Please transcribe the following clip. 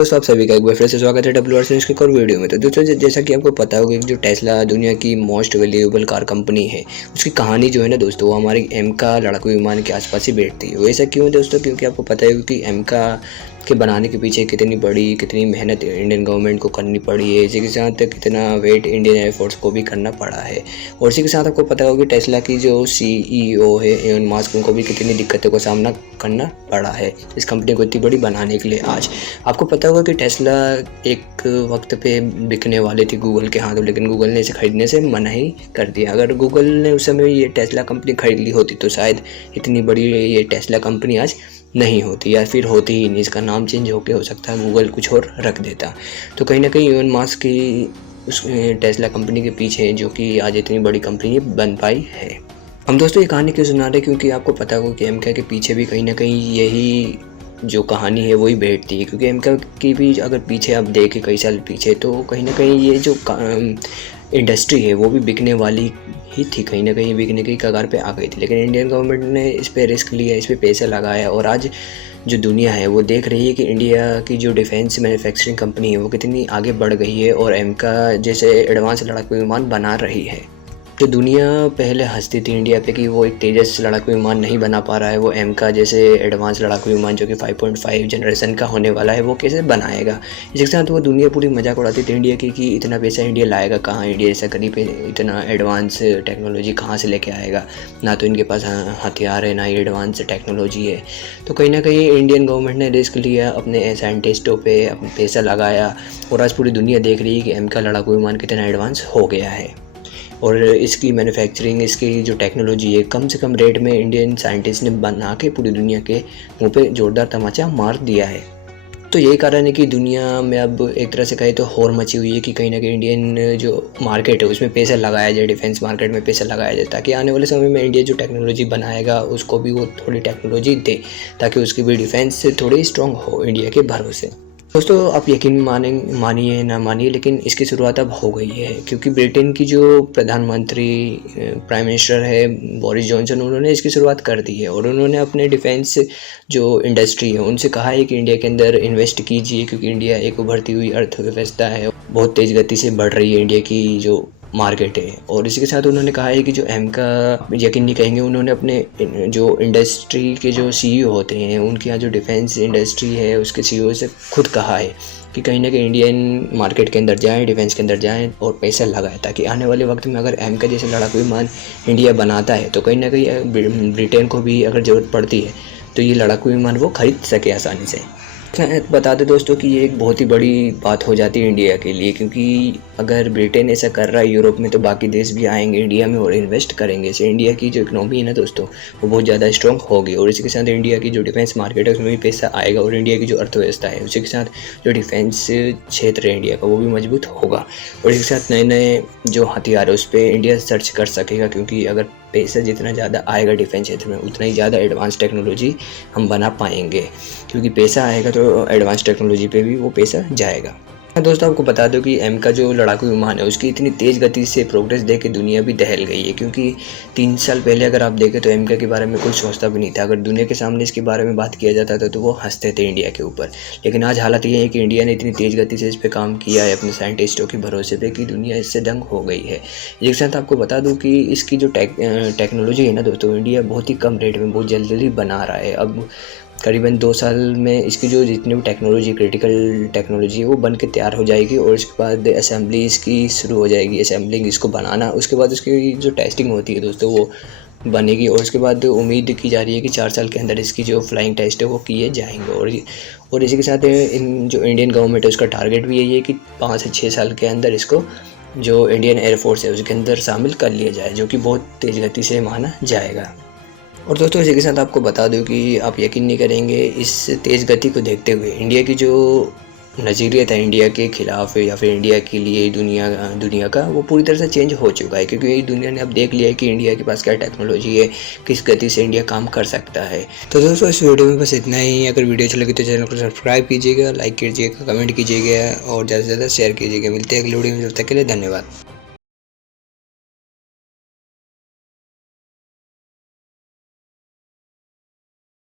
दोस्तों आप सभी का एक बार फिर से स्वागत है WRC न्यूज़ की एक और वीडियो में। तो दोस्तों जैसा कि आपको पता होगा कि जो टेस्ला दुनिया की मोस्ट वैल्यूएबल कार कंपनी है, उसकी कहानी जो है ना दोस्तों, वो हमारी एमका लड़ाकू विमान के आसपास ही बैठती है। वैसा क्यों है दोस्तों? क्योंकि आपको पता है कि एमका के बनाने के पीछे कितनी मेहनत इंडियन गवर्नमेंट को करनी पड़ी है। इसी के साथ कितना वेट इंडियन एयरफोर्स को भी करना पड़ा है। और इसी के साथ आपको पता होगा कि टेस्ला की जो CEO है एलन मस्क, उनको भी कितनी दिक्कतों का सामना करना पड़ा है इस कंपनी को इतनी बड़ी बनाने के लिए। आज आपको पता होगा कि टेस्ला एक वक्त पे बिकने वाली थी गूगल के हाथों, लेकिन गूगल ने इसे खरीदने से मना ही कर दिया। अगर गूगल ने उस समय ये टेस्ला कंपनी खरीद ली होती तो शायद इतनी बड़ी ये टेस्ला कंपनी आज नहीं होती, या फिर होती ही नहीं। इसका नाम चेंज होके हो सकता है गूगल कुछ और रख देता। तो कहीं ना कहीं एलन मस्क की उस टेस्ला कंपनी के पीछे, जो कि आज इतनी बड़ी कंपनी बन पाई है। हम दोस्तों ये कहानी क्यों सुना रहे? क्योंकि आपको पता होगा कि एमका के पीछे भी कहीं ना कहीं यही जो कहानी है वही बैठती है। क्योंकि एमका की भी अगर पीछे आप देखें कई साल पीछे, तो कहीं ना कहीं ये जो इंडस्ट्री है वो भी बिकने वाली ही थी, कहीं ना कहीं बिकने की कगार पे आ गई थी। लेकिन इंडियन गवर्नमेंट ने इस पे रिस्क लिया, इस पे पैसा लगाया, और आज जो दुनिया है वो देख रही है कि इंडिया की जो डिफेंस मैन्युफैक्चरिंग कंपनी है वो कितनी आगे बढ़ गई है और एमका जैसे एडवांस लड़ाकू विमान बना रही है। जो दुनिया पहले हंसती थी इंडिया पे कि वो एक तेजस लड़ाकू विमान नहीं बना पा रहा है, वो एमका जैसे एडवांस लड़ाकू विमान जो कि 5.5 जनरेशन का होने वाला है वो कैसे बनाएगा। इसके साथ वो दुनिया पूरी मजाक उड़ाती थी इंडिया की कि इतना पैसा इंडिया लाएगा कहाँ, इंडिया जैसा गरीब है, इतना एडवांस टेक्नोलॉजी कहाँ से लेके आएगा, ना तो इनके पास हथियार है ना ही एडवांस टेक्नोलॉजी है। तो कहीं ना कहीं इंडियन गवर्नमेंट ने रिस्क लिया, अपने साइंटिस्टों पे अपना पैसा लगाया, और आज पूरी दुनिया देख रही है कि एमका लड़ाकू विमान कितना एडवांस हो गया है। और इसकी मैन्युफैक्चरिंग, इसकी जो टेक्नोलॉजी है, कम से कम रेट में इंडियन साइंटिस्ट ने बना के पूरी दुनिया के मुंह पे जोरदार तमाचा मार दिया है। तो यही कारण है कि दुनिया में अब एक तरह से कहे तो होड़ मची हुई है कि कहीं ना कहीं इंडियन जो मार्केट है उसमें पैसा लगाया जाए, डिफेंस मार्केट में पैसा लगाया जाए, ताकि आने वाले समय में इंडिया जो टेक्नोलॉजी बनाएगा उसको भी वो थोड़ी टेक्नोलॉजी दे, ताकि उसकी भी डिफेंस थोड़ी स्ट्रॉन्ग हो इंडिया के भरोसे। दोस्तों आप यकीन मानिए ना मानिए, लेकिन इसकी शुरुआत अब हो गई है। क्योंकि ब्रिटेन की जो प्रधानमंत्री प्राइम मिनिस्टर है बोरिस जॉनसन, उन्होंने इसकी शुरुआत कर दी है, और उन्होंने अपने डिफेंस जो इंडस्ट्री है उनसे कहा है कि इंडिया के अंदर इन्वेस्ट कीजिए, क्योंकि इंडिया एक उभरती हुई अर्थव्यवस्था है, बहुत तेज़ गति से बढ़ रही है इंडिया की जो मार्केट है। और इसी के साथ उन्होंने कहा है कि जो एमका, यकीन नहीं कहेंगे, उन्होंने अपने जो इंडस्ट्री के जो CEO होते हैं उनके यहाँ जो डिफेंस इंडस्ट्री है उसके CEO से खुद कहा है कि कहीं ना कहीं इंडियन मार्केट के अंदर जाएं, डिफेंस के अंदर जाएं और पैसा लगाएं, ताकि आने वाले वक्त में अगर एमका जैसे लड़ाकू विमान इंडिया बनाता है तो कहीं ना कहीं ब्रिटेन को भी अगर ज़रूरत पड़ती है तो ये लड़ाकू विमान वो खरीद सके आसानी से। बता दें दोस्तों कि ये एक बहुत ही बड़ी बात हो जाती है इंडिया के लिए, क्योंकि अगर ब्रिटेन ऐसा कर रहा है यूरोप में, तो बाकी देश भी आएंगे इंडिया में और इन्वेस्ट करेंगे। इससे इंडिया की जो इकोनॉमी है ना दोस्तों, वो बहुत ज़्यादा स्ट्रॉन्ग होगी, और इसी के साथ इंडिया की जो डिफेंस मार्केट है उसमें भी पैसा आएगा, और इंडिया की जो अर्थव्यवस्था है उसी के साथ जो डिफेंस क्षेत्र है इंडिया का वो भी मजबूत होगा। और इसके साथ नए नए जो हथियार है उस पर इंडिया सर्च कर सकेगा, क्योंकि अगर पैसा जितना ज़्यादा आएगा डिफेंस क्षेत्र में उतना ही ज़्यादा एडवांस टेक्नोलॉजी हम बना पाएंगे, क्योंकि पैसा आएगा तो एडवांस टेक्नोलॉजी पे भी वो पैसा जाएगा। दोस्तों आपको बता दो कि एमका जो लड़ाकू विमान है उसकी इतनी तेज़ गति से प्रोग्रेस देख के दुनिया भी दहल गई है। क्योंकि 3 साल पहले अगर आप देखें तो एमका के बारे में कोई सोचता भी नहीं था। अगर दुनिया के सामने इसके बारे में बात किया जाता था तो वो हंसते थे इंडिया के ऊपर। लेकिन आज हालत ये है कि इंडिया ने इतनी तेज़ गति से इस पर काम किया है अपने साइंटिस्टों के भरोसे पे कि दुनिया इससे दंग हो गई है। एक साथ आपको बता दूँ कि इसकी जो टेक्नोलॉजी है ना दोस्तों, इंडिया बहुत ही कम रेट में बहुत जल्दी बना रहा है। अब करीबन 2 साल में इसकी जो जितनी भी टेक्नोलॉजी, क्रिटिकल टेक्नोलॉजी है वो बन के तैयार हो जाएगी, और इसके बाद असेंबली इसकी शुरू हो जाएगी, असेंबलिंग इसको बनाना। उसके बाद उसकी जो टेस्टिंग होती है दोस्तों वो बनेगी, और उसके बाद उम्मीद की जा रही है कि 4 साल के अंदर इसकी जो फ्लाइंग टेस्ट है वो किए जाएंगे। और इसी के साथ जो इंडियन गवर्नमेंट है उसका टारगेट भी यही है कि 5 से 6 साल के अंदर इसको जो इंडियन एयरफोर्स है उसके अंदर शामिल कर लिया जाए, जो कि बहुत तेज़ गति से माना जाएगा। और दोस्तों इसी के साथ आपको बता दूं कि आप यकीन नहीं करेंगे, इस तेज़ गति को देखते हुए इंडिया की जो नज़रिया था इंडिया के खिलाफ या फिर इंडिया के लिए दुनिया का, वो पूरी तरह से चेंज हो चुका है। क्योंकि दुनिया ने अब देख लिया है कि इंडिया के पास क्या टेक्नोलॉजी है, किस गति से इंडिया काम कर सकता है। तो दोस्तों इस वीडियो में बस इतना ही। अगर वीडियो अच्छी लगी तो चैनल को सब्सक्राइब कीजिएगा, लाइक कीजिएगा, कमेंट कीजिएगा और ज़्यादा से ज़्यादा शेयर कीजिएगा। मिलते हैं अगली वीडियो में, जब तक के लिए धन्यवाद।